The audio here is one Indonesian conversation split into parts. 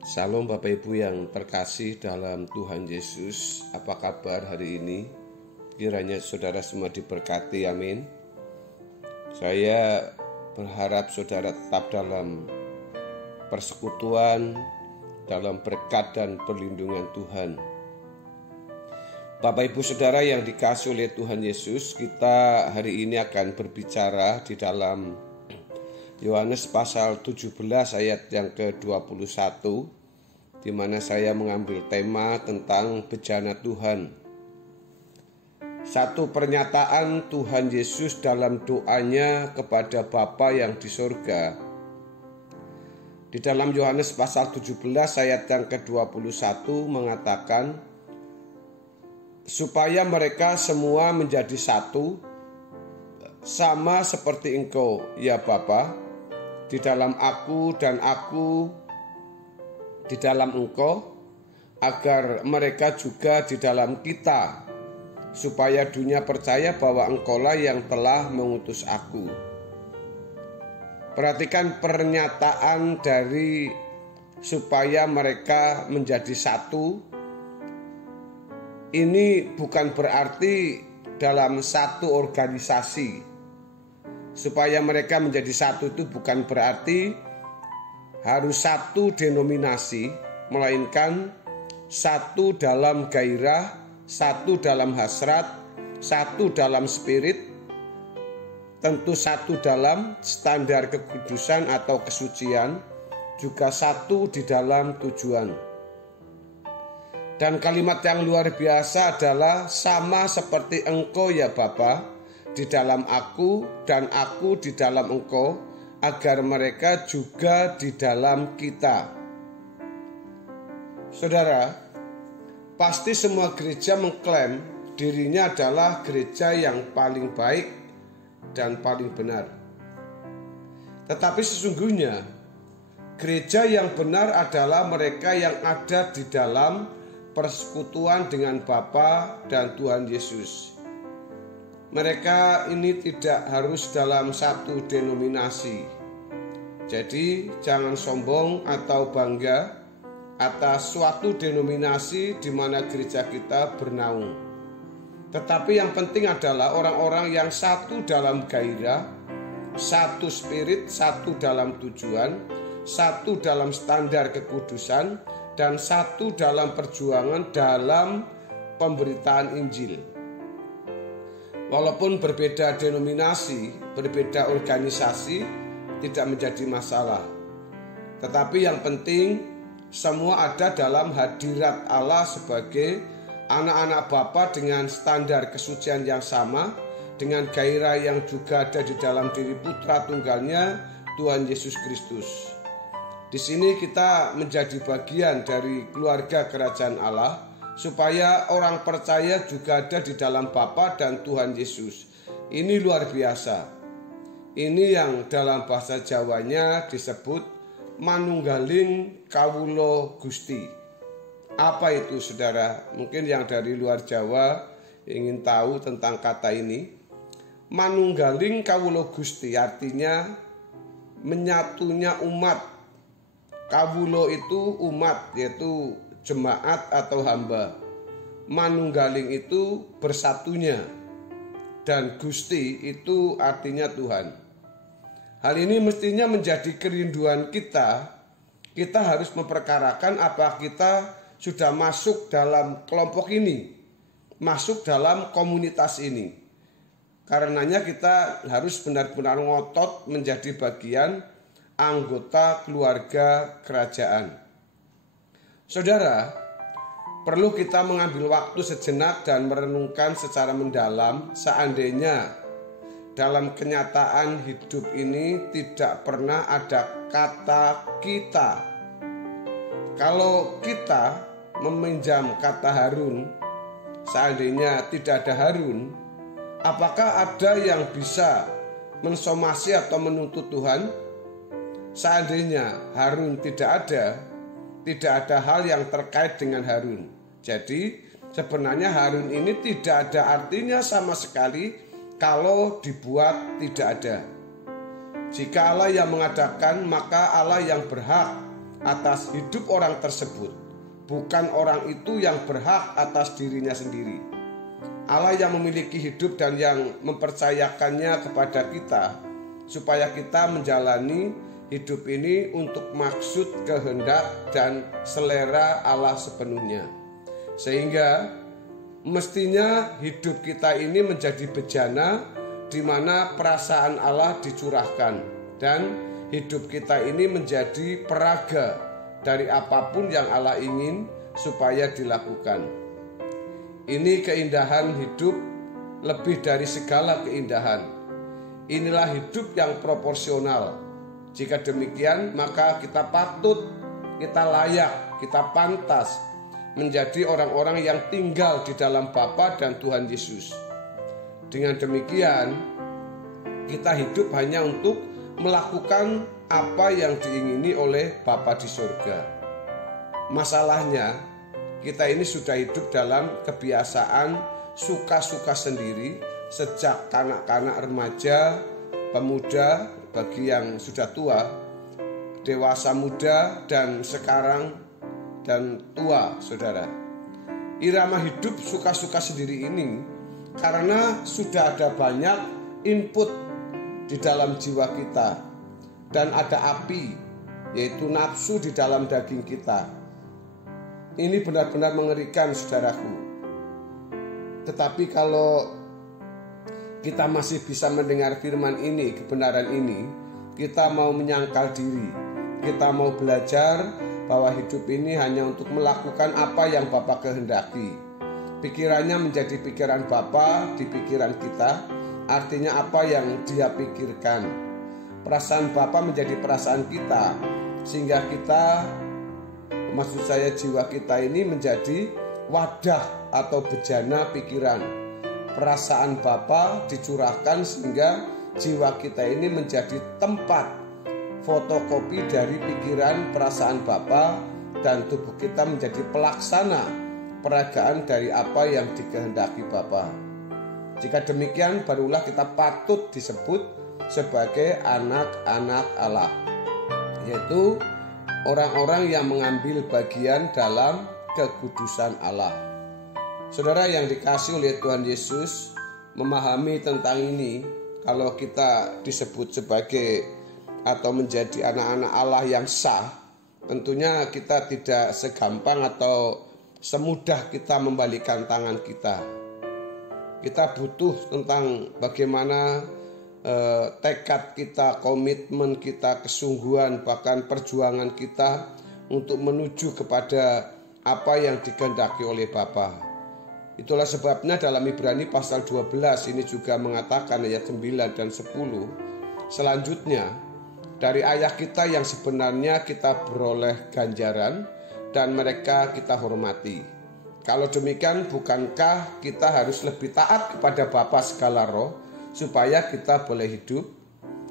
Salam Bapak Ibu yang terkasih dalam Tuhan Yesus. Apa kabar hari ini? Kiranya saudara semua diberkati, amin. Saya berharap saudara tetap dalam persekutuan, dalam berkat dan perlindungan Tuhan. Bapak Ibu Saudara yang dikasihi oleh Tuhan Yesus, kita hari ini akan berbicara di dalam Yohanes pasal 17 ayat yang ke-21, di mana saya mengambil tema tentang bejana Tuhan. Satu pernyataan Tuhan Yesus dalam doanya kepada Bapa yang di surga. Di dalam Yohanes pasal 17 ayat yang ke-21 mengatakan, supaya mereka semua menjadi satu, sama seperti Engkau, ya Bapa, di dalam aku dan aku di dalam Engkau, agar mereka juga di dalam kita, supaya dunia percaya bahwa Engkaulah yang telah mengutus aku. Perhatikan pernyataan dari supaya mereka menjadi satu. Ini bukan berarti dalam satu organisasi. Supaya mereka menjadi satu itu bukan berarti harus satu denominasi, melainkan satu dalam gairah, satu dalam hasrat, satu dalam spirit, tentu satu dalam standar kekudusan atau kesucian, juga satu di dalam tujuan. Dan kalimat yang luar biasa adalah sama seperti Engkau ya Bapa, di dalam aku dan aku di dalam Engkau, agar mereka juga di dalam kita. Saudara, pasti semua gereja mengklaim dirinya adalah gereja yang paling baik dan paling benar. Tetapi sesungguhnya gereja yang benar adalah mereka yang ada di dalam persekutuan dengan Bapa dan Tuhan Yesus. Mereka ini tidak harus dalam satu denominasi. Jadi jangan sombong atau bangga atas suatu denominasi di mana gereja kita bernaung. Tetapi yang penting adalah orang-orang yang satu dalam gairah, satu spirit, satu dalam tujuan, satu dalam standar kekudusan, dan satu dalam perjuangan dalam pemberitaan Injil. Walaupun berbeda denominasi, berbeda organisasi, tidak menjadi masalah. Tetapi yang penting semua ada dalam hadirat Allah sebagai anak-anak Bapa dengan standar kesucian yang sama, dengan gairah yang juga ada di dalam diri Putra Tunggalnya, Tuhan Yesus Kristus. Di sini kita menjadi bagian dari keluarga kerajaan Allah, supaya orang percaya juga ada di dalam Bapa dan Tuhan Yesus. Ini luar biasa. Ini yang dalam bahasa Jawanya disebut manunggaling kawula Gusti. Apa itu saudara? Mungkin yang dari luar Jawa ingin tahu tentang kata ini. Manunggaling kawula Gusti artinya menyatunya umat. Kawulo itu umat, yaitu jemaat atau hamba. Manunggaling itu bersatunya. Dan Gusti itu artinya Tuhan. Hal ini mestinya menjadi kerinduan kita. Kita harus memperkarakan apa kita sudah masuk dalam kelompok ini, masuk dalam komunitas ini. Karenanya kita harus benar-benar ngotot menjadi bagian anggota keluarga kerajaan. Saudara, perlu kita mengambil waktu sejenak dan merenungkan secara mendalam seandainya dalam kenyataan hidup ini tidak pernah ada kata kita. Kalau kita meminjam kata Harun, seandainya tidak ada Harun, apakah ada yang bisa mensomasi atau menuntut Tuhan? Seandainya Harun tidak ada hal yang terkait dengan Harun. Jadi sebenarnya Harun ini tidak ada artinya sama sekali kalau dibuat tidak ada. Jika Allah yang mengadakan, maka Allah yang berhak atas hidup orang tersebut, bukan orang itu yang berhak atas dirinya sendiri. Allah yang memiliki hidup dan yang mempercayakannya kepada kita supaya kita menjalani hidup ini untuk maksud, kehendak, dan selera Allah sepenuhnya. Sehingga mestinya hidup kita ini menjadi bejana di mana perasaan Allah dicurahkan, dan hidup kita ini menjadi peraga dari apapun yang Allah ingin supaya dilakukan. Ini keindahan hidup lebih dari segala keindahan. Inilah hidup yang proporsional. Jika demikian, maka kita patut, kita layak, kita pantas menjadi orang-orang yang tinggal di dalam Bapa dan Tuhan Yesus. Dengan demikian, kita hidup hanya untuk melakukan apa yang diingini oleh Bapa di surga. Masalahnya, kita ini sudah hidup dalam kebiasaan suka-suka sendiri sejak kanak-kanak, remaja, pemuda, bagi yang sudah tua, dewasa muda, dan sekarang dan tua, saudara. Irama hidup suka-suka sendiri ini karena sudah ada banyak input di dalam jiwa kita dan ada api, yaitu nafsu di dalam daging kita. Ini benar-benar mengerikan, saudaraku. Tetapi kalau kita masih bisa mendengar firman ini, kebenaran ini, kita mau menyangkal diri, kita mau belajar bahwa hidup ini hanya untuk melakukan apa yang Bapa kehendaki. Pikirannya menjadi pikiran Bapa di pikiran kita, artinya apa yang Dia pikirkan. Perasaan Bapa menjadi perasaan kita, sehingga kita, maksud saya jiwa kita ini menjadi wadah atau bejana pikiran. Perasaan Bapa dicurahkan sehingga jiwa kita ini menjadi tempat fotokopi dari pikiran perasaan Bapa, dan tubuh kita menjadi pelaksana peragaan dari apa yang dikehendaki Bapa. Jika demikian, barulah kita patut disebut sebagai anak-anak Allah, yaitu orang-orang yang mengambil bagian dalam kekudusan Allah. Saudara yang dikasihi oleh Tuhan Yesus, memahami tentang ini, kalau kita disebut sebagai atau menjadi anak-anak Allah yang sah, tentunya kita tidak segampang atau semudah kita membalikan tangan kita. Kita butuh tentang bagaimana tekad kita, komitmen kita, kesungguhan, bahkan perjuangan kita untuk menuju kepada apa yang dikehendaki oleh Bapa. Itulah sebabnya dalam Ibrani pasal 12 ini juga mengatakan ayat 9 dan 10. Selanjutnya, dari ayah kita yang sebenarnya kita beroleh ganjaran dan mereka kita hormati. Kalau demikian, bukankah kita harus lebih taat kepada Bapa segala roh supaya kita boleh hidup?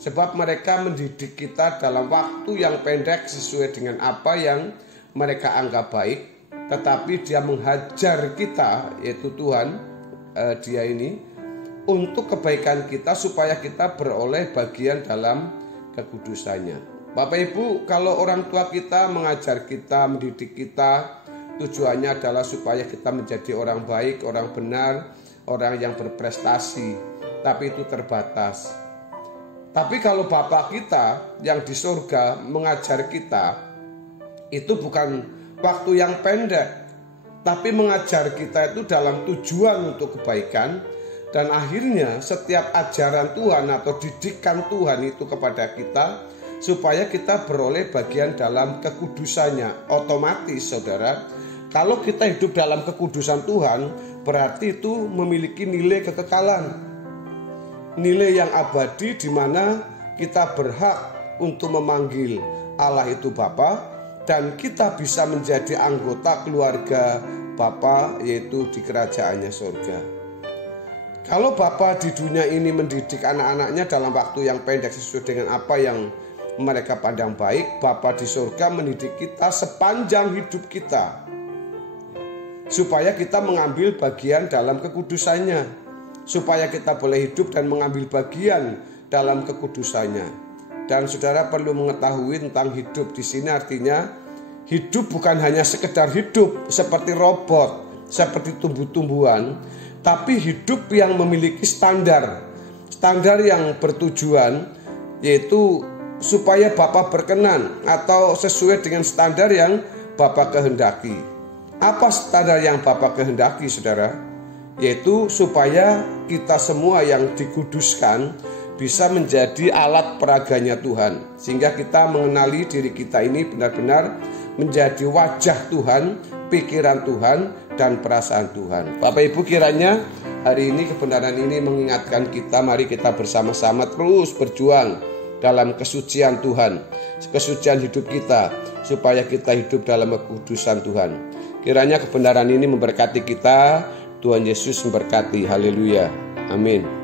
Sebab mereka mendidik kita dalam waktu yang pendek sesuai dengan apa yang mereka anggap baik, tetapi Dia menghajar kita, yaitu Tuhan, Dia ini untuk kebaikan kita supaya kita beroleh bagian dalam kekudusannya. Bapak Ibu, kalau orang tua kita mengajar kita, mendidik kita, tujuannya adalah supaya kita menjadi orang baik, orang benar, orang yang berprestasi, tapi itu terbatas. Tapi kalau Bapa kita yang di surga mengajar kita, itu bukan waktu yang pendek, tapi mengajar kita itu dalam tujuan untuk kebaikan. Dan akhirnya setiap ajaran Tuhan atau didikan Tuhan itu kepada kita supaya kita beroleh bagian dalam kekudusannya. Otomatis, saudara, kalau kita hidup dalam kekudusan Tuhan, berarti itu memiliki nilai kekekalan, nilai yang abadi, di mana kita berhak untuk memanggil Allah itu Bapa, dan kita bisa menjadi anggota keluarga Bapa, yaitu di kerajaannya surga. Kalau Bapa di dunia ini mendidik anak-anaknya dalam waktu yang pendek sesuai dengan apa yang mereka pandang baik, Bapa di surga mendidik kita sepanjang hidup kita supaya kita mengambil bagian dalam kekudusannya, supaya kita boleh hidup dan mengambil bagian dalam kekudusannya. Dan saudara perlu mengetahui tentang hidup di sini, artinya hidup bukan hanya sekedar hidup seperti robot, seperti tumbuh-tumbuhan, tapi hidup yang memiliki standar yang bertujuan, yaitu supaya Bapa berkenan atau sesuai dengan standar yang Bapa kehendaki. Apa standar yang Bapa kehendaki, saudara? Yaitu supaya kita semua yang dikuduskan bisa menjadi alat peraganya Tuhan, sehingga kita mengenali diri kita ini benar-benar menjadi wajah Tuhan, pikiran Tuhan, dan perasaan Tuhan. Bapak Ibu, kiranya hari ini kebenaran ini mengingatkan kita, mari kita bersama-sama terus berjuang dalam kesucian Tuhan, kesucian hidup kita, supaya kita hidup dalam kekudusan Tuhan. Kiranya kebenaran ini memberkati kita. Tuhan Yesus memberkati. Haleluya. Amin.